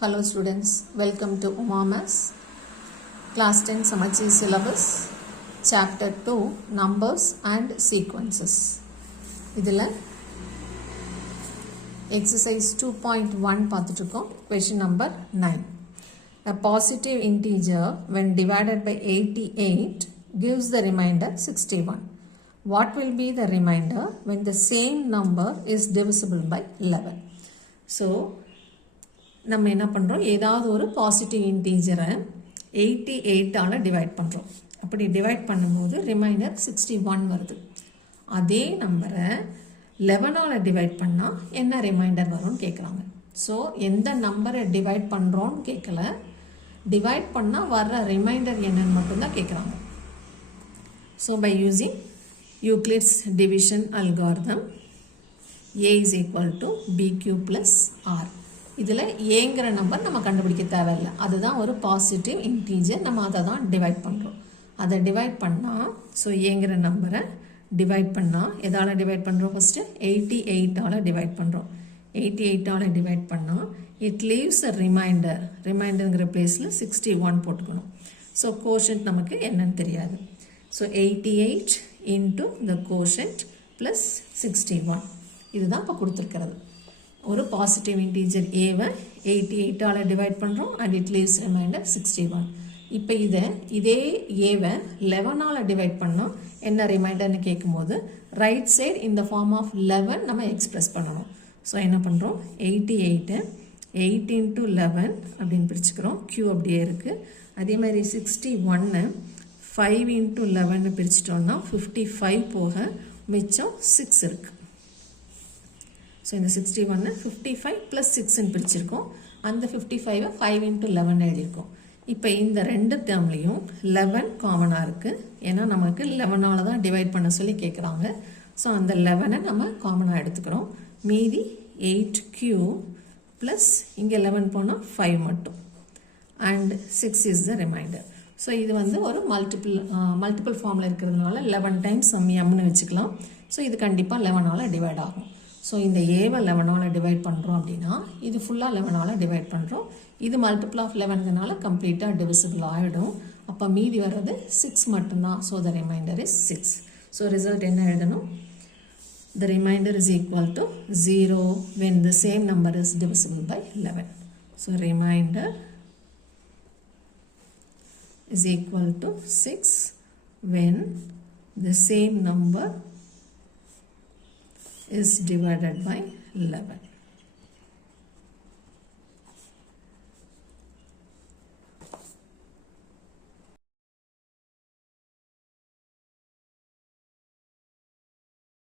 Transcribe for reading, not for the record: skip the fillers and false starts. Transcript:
Hello students, welcome to Umamas Class 10 Samacheer syllabus Chapter 2 Numbers and Sequences. இதில் exercise 2.1 பார்த்துட்டுருக்கோம். Question number 9. A positive integer when divided by 88 gives the remainder 61. What will be the remainder when the same number is divisible by 11? So நம்ம என்ன பண்ணுறோம், ஏதாவது ஒரு positive இன்டீஜரை 88ஆல் divide பண்ணுறோம். அப்படி divide பண்ணும்போது reminder 61 வருது. அதே நம்பரை 11ஆல் டிவைட் பண்ணால் என்ன ரிமைண்டர் வரும்னு கேட்குறாங்க. ஸோ எந்த நம்பரை டிவைட் பண்ணுறோன்னு கேட்கல, டிவைட் பண்ணால் வர்ற ரிமைண்டர் என்னன்னு மட்டும்தான் கேட்குறாங்க. So by using Euclid's division algorithm A is equal to BQ plus R. இதில் ஏங்கிற நம்பர் நம்ம கண்டுபிடிக்க தேவையில்லை, அதுதான் ஒரு பாசிட்டிவ் இன்டீஜர். நம்ம அதை தான் டிவைட் பண்ணுறோம். அதை டிவைட் பண்ணால், ஸோ ஏங்கிற நம்பரை டிவைட் பண்ணால் எதால் டிவைட் பண்ணுறோம்? ஃபஸ்ட்டு 88ஆல் டிவைட் பண்ணுறோம். 88ஆல் டிவைட் பண்ணால் இட் லீவ்ஸ் அ ரிமைண்டர். ரிமைண்டருங்கிற பிளேஸில் 61 போட்டுக்கணும். ஸோ கோஷன்ட் நமக்கு என்னன்னு தெரியாது. So 88 into the quotient plus 61. இதுதான் இப்போ கொடுத்துருக்கிறது. ஒரு பாசிட்டிவ் இன்டீஜர் ஏவை 88ஆல் டிவைட் பண்ணுறோம் அண்ட் இட் லீவ்ஸ் ரிமைண்டர் 61. இப்போ இதே ஏவை 11ஆல் டிவைட் பண்ணோம், என்ன ரிமைண்டர்னு கேட்கும்போது ரைட் சைடு இந்த ஃபார்ம் ஆஃப் 11 நம்ம எக்ஸ்பிரஸ் பண்ணணும். ஸோ என்ன பண்ணுறோம், 88 8 into 11 அப்படின்னு பிரிச்சுக்கிறோம். Q அப்படியே இருக்குது. அதே மாதிரி 61 5 into 11 பிரிச்சிட்டோம்னா 55 போக மிச்சம் 6 இருக்குது. ஸோ இந்த 61 55 ப்ளஸ் 6ன்னு பிரிச்சிருக்கோம். அந்த 55 5 into 11 எழுதியிருக்கோம். இப்போ இந்த ரெண்டு டேர்ம்லேயும் 11 காமனாக இருக்குது. ஏன்னா நமக்கு 11ஆல் தான் டிவைட் பண்ண சொல்லி கேட்குறாங்க. ஸோ அந்த 11 நம்ம காமனாக எடுத்துக்கிறோம். மீதி 8Q ப்ளஸ் இங்கே 11 போனால் 5 மட்டும் and 6 is the reminder. So இது ஒரு மல்டிபிள் ஃபார்மில் இருக்கிறதுனால 11 டைம்ஸ் எம்னு வச்சுக்கலாம். ஸோ இது கண்டிப்பாக 11ஆல் டிவைட் ஆகும். ஸோ இந்த ஏவை 11ஆல் டிவைட் பண்ணுறோம் அப்படின்னா இது ஃபுல்லாக 11ஆல் டிவைட் பண்ணுறோம். இது மல்டிபிள் ஆஃப் 11னால கம்ப்ளீட்டாக டிவிசிபிள் ஆகிடும். அப்போ மீதி வர்றது 6 மட்டும்தான். So the reminder is 6. So result என்ன எழுதணும்? த reminder is equal to 0 when the same number is divisible by 11. So remainder is equal to 6 when the same number is divided by 11.